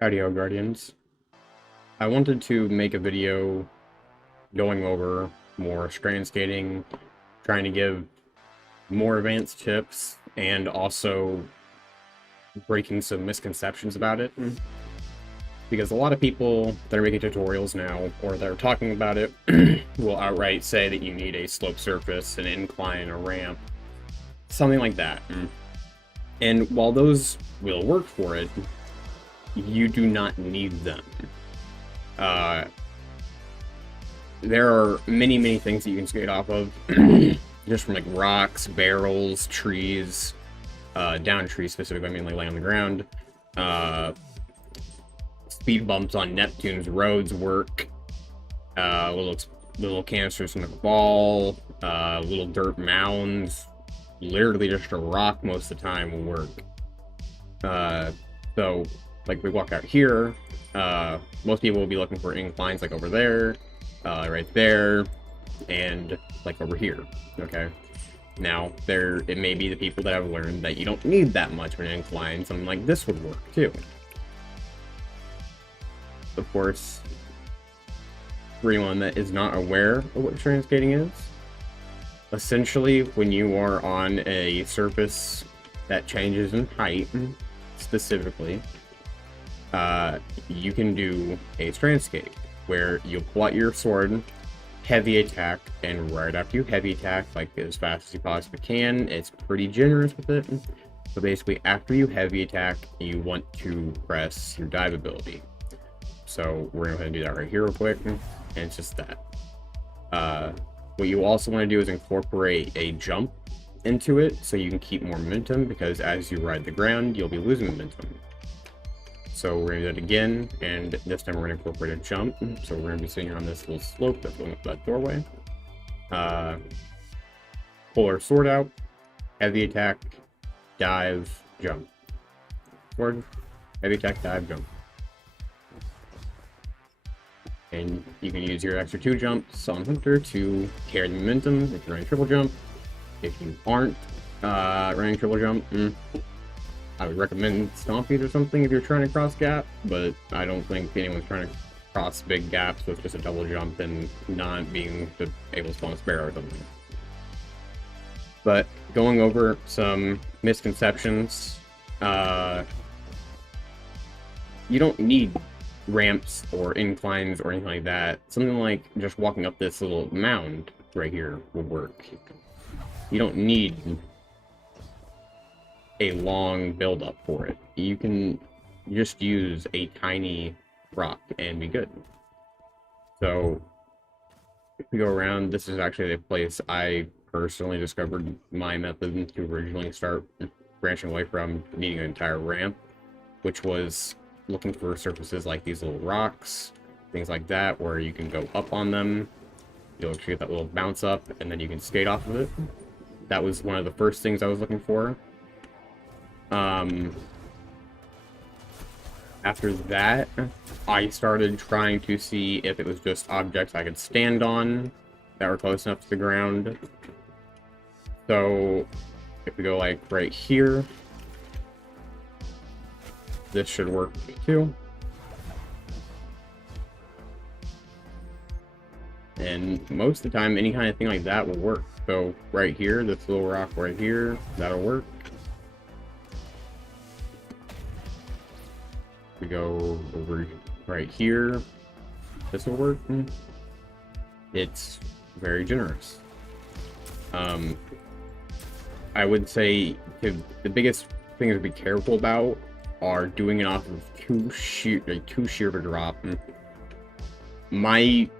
Howdy, Guardians. I wanted to make a video going over more strand skating, trying to give more advanced tips, and also breaking some misconceptions about it. Because a lot of people that are making tutorials now, or that are talking about it, will outright say that you need a slope surface, an incline, a ramp, something like that. And while those will work for it, you do not need them. Uh, there are many things that you can skate off of, just from like rocks, barrels, trees, down trees specifically, I mean like lay on the ground. Speed bumps on Neptune's roads work. Little canisters from the ball, little dirt mounds. Literally just a rock most of the time will work. So like we walk out here, most people will be looking for inclines like over there, right there, and like over here, okay? Now, it may be the people that have learned that you don't need that much of an incline, something like this would work too. Of course, for anyone that is not aware of what strand skating is, essentially when you are on a surface that changes in height, specifically, you can do a strand skate where you pull out your sword, heavy attack, and right after you heavy attack, like as fast as you possibly can, it's pretty generous with it. So basically, after you heavy attack, you want to press your dive ability. So we're going to do that right here real quick, and it's just that. What you also want to do is incorporate a jump into it so you can keep more momentum, because as you ride the ground, you'll be losing momentum. So we're going to do that again, and this time we're going to incorporate a jump. So we're going to be sitting on this little slope that's going up that doorway. Pull our sword out, heavy attack, dive, jump. Sword, heavy attack, dive, jump. And you can use your extra 2 jumps on Hunter to carry the momentum if you're running triple jump. If you aren't running triple jump, I would recommend Stompies or something if you're trying to cross gap, but I don't think anyone's trying to cross big gaps with just a double jump and not being able to spawn a sparrow or something. But going over some misconceptions, you don't need ramps or inclines or anything like that. Something like just walking up this little mound right here will work. You don't need a long build up for it. You can just use a tiny rock and be good. So if we go around, this is actually the place I personally discovered my method to originally start branching away from needing an entire ramp, which was looking for surfaces like these little rocks, things like that, where you can go up on them. You'll actually get that little bounce up, and then you can skate off of it. That was one of the first things I was looking for. After that, I started trying to see if it was just objects I could stand on that were close enough to the ground. So, if we go like right here, this should work too. And most of the time, any kind of thing like that will work. So right here, this little rock right here, that'll work. We go over right here, this will work. It's very generous. I would say the biggest thing to be careful about are doing it off of too sheer of a drop. My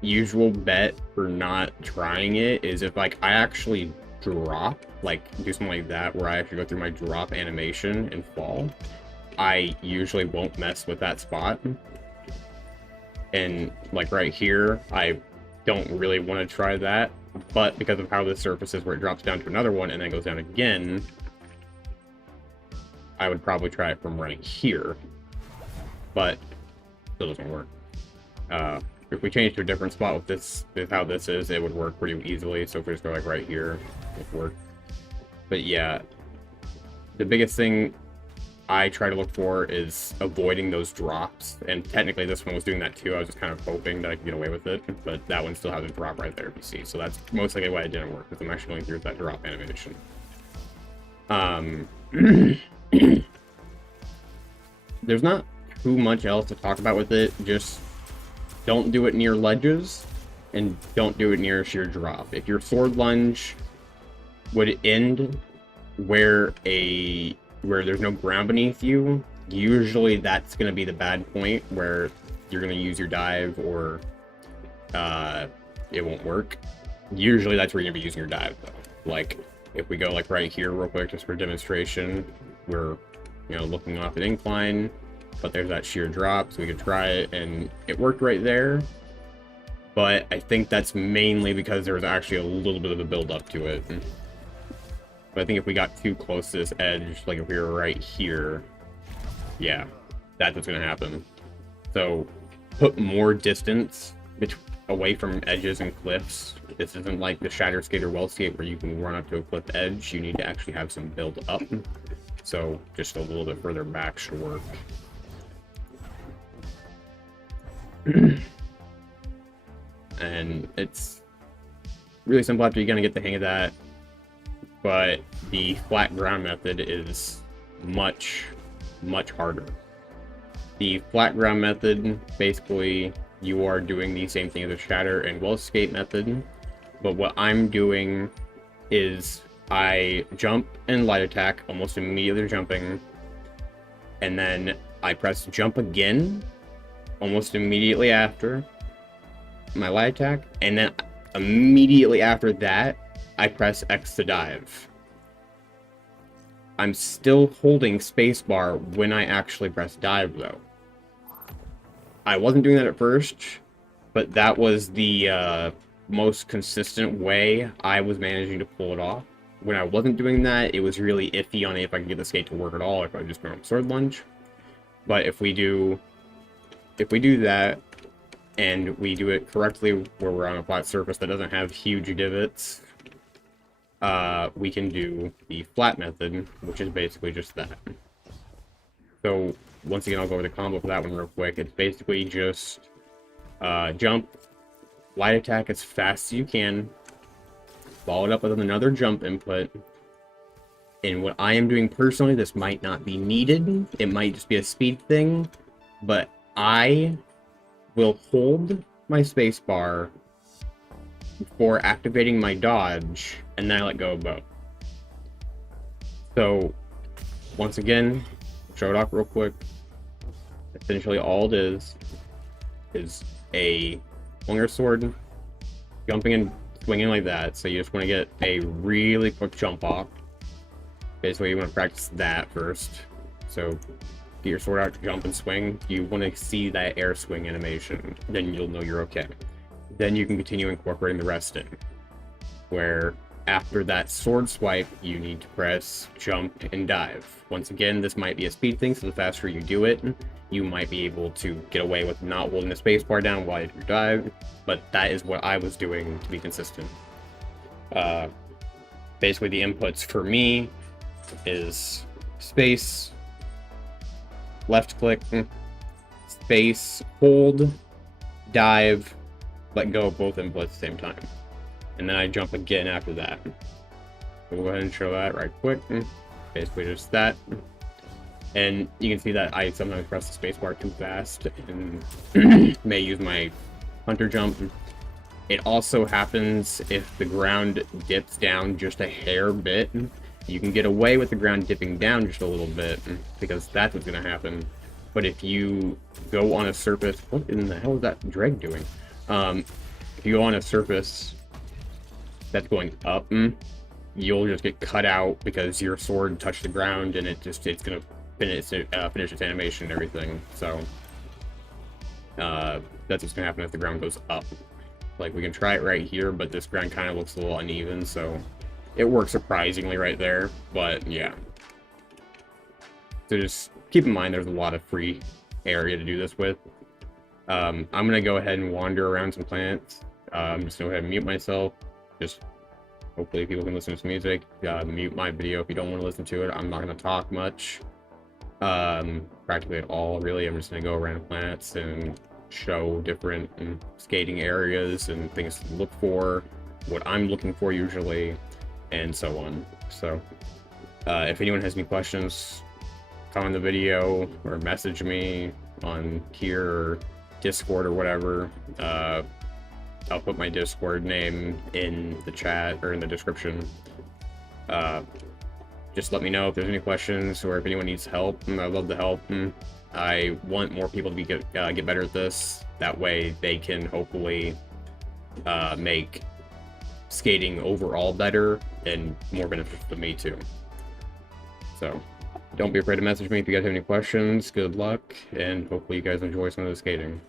usual bet for not trying it is if like I actually drop, like do something like that where I actually go through my drop animation and fall, I usually won't mess with that spot. And like right here, I don't really want to try that, but because of how this surface is where it drops down to another one and then goes down again, I would probably try it from right here, but still doesn't work. If we change to a different spot with this, with how this is, it would work pretty easily. So if we just go like right here, it would work. But yeah, the biggest thing I try to look for is avoiding those drops, and technically this one was doing that too. I was just kind of hoping that I could get away with it, but that one still has a drop right there, if you see. So that's most likely why it didn't work, because I'm actually going through that drop animation. There's not too much else to talk about with it. Just don't do it near ledges, and don't do it near a sheer drop. If your sword lunge would end where there's no ground beneath you, usually that's going to be the bad point where you're going to use your dive, or it won't work. Usually that's where you're going to be using your dive, though. Like, if we go like right here real quick, just for demonstration, we're, you know, looking off an incline, but there's that sheer drop, so we could try it, and it worked right there. But I think that's mainly because there was actually a little bit of a build up to it. But I think if we got too close to this edge, like if we were right here, yeah, that's what's going to happen. So put more distance away from edges and cliffs. This isn't like the Shatter Skate or Well Skate where you can run up to a cliff edge. You need to actually have some build up. So just a little bit further back should work. And it's really simple after you're going to get the hang of that. But the flat ground method is much, much harder. The flat ground method, basically, you are doing the same thing as the Shatter and Well Skate method. But what I'm doing is I jump and light attack, almost immediately jumping. And then I press jump again, almost immediately after my light attack. And then immediately after that, I press X to dive. I'm still holding spacebar when I actually press dive, though. I wasn't doing that at first, but that was the most consistent way I was managing to pull it off. When I wasn't doing that, it was really iffy on if I could get the skate to work at all, if I just go on sword lunge. But if we do that, and we do it correctly where we're on a flat surface that doesn't have huge divots, we can do the flat method, which is basically just that. So once again, I'll go over the combo for that one real quick. It's basically just jump, light attack as fast as you can, follow it up with another jump input. And what I am doing personally, this might not be needed, it might just be a speed thing, but I will hold my spacebar before activating my dodge, and then I let go of both. So once again, show it off real quick. Essentially all it is a longer sword, jumping and swinging like that. So you just want to get a really quick jump off. Basically, you want to practice that first. So get your sword out, jump and swing. You want to see that air swing animation, then you'll know you're okay. Then you can continue incorporating the rest in, where after that sword swipe, you need to press jump and dive. Once again, this might be a speed thing, so the faster you do it, you might be able to get away with not holding the spacebar down while you do your dive, but that is what I was doing to be consistent. Basically, the inputs for me is space, left click, space, hold, dive, let go of both inputs at the same time. And then I jump again after that. We'll go ahead and show that right quick. Basically just that. And you can see that I sometimes press the spacebar too fast and may use my hunter jump. It also happens if the ground dips down just a hair bit. You can get away with the ground dipping down just a little bit, because that's what's going to happen. But if you go on a surface... What in the hell is that dreg doing? If you go on a surface that's going up, you'll just get cut out because your sword touched the ground, and it's going to finish its animation and everything. So that's what's going to happen if the ground goes up. Like, we can try it right here, but this ground kind of looks a little uneven, so it works surprisingly right there. But yeah, so just keep in mind there's a lot of free area to do this with. I'm gonna go ahead and wander around some planets. I'm just gonna go ahead and mute myself. Just hopefully people can listen to some music. Mute my video if you don't want to listen to it. I'm not gonna talk much. Practically at all, really. I'm just gonna go around planets and show different skating areas and things to look for, what I'm looking for usually, and so on. So, if anyone has any questions, comment the video or message me on here or Discord or whatever. I'll put my Discord name in the chat or in the description. Just let me know if there's any questions or if anyone needs help. I'd love to help. I want more people to get better at this. That way they can hopefully make skating overall better and more beneficial to me too. So don't be afraid to message me if you guys have any questions. Good luck, and hopefully you guys enjoy some of the skating.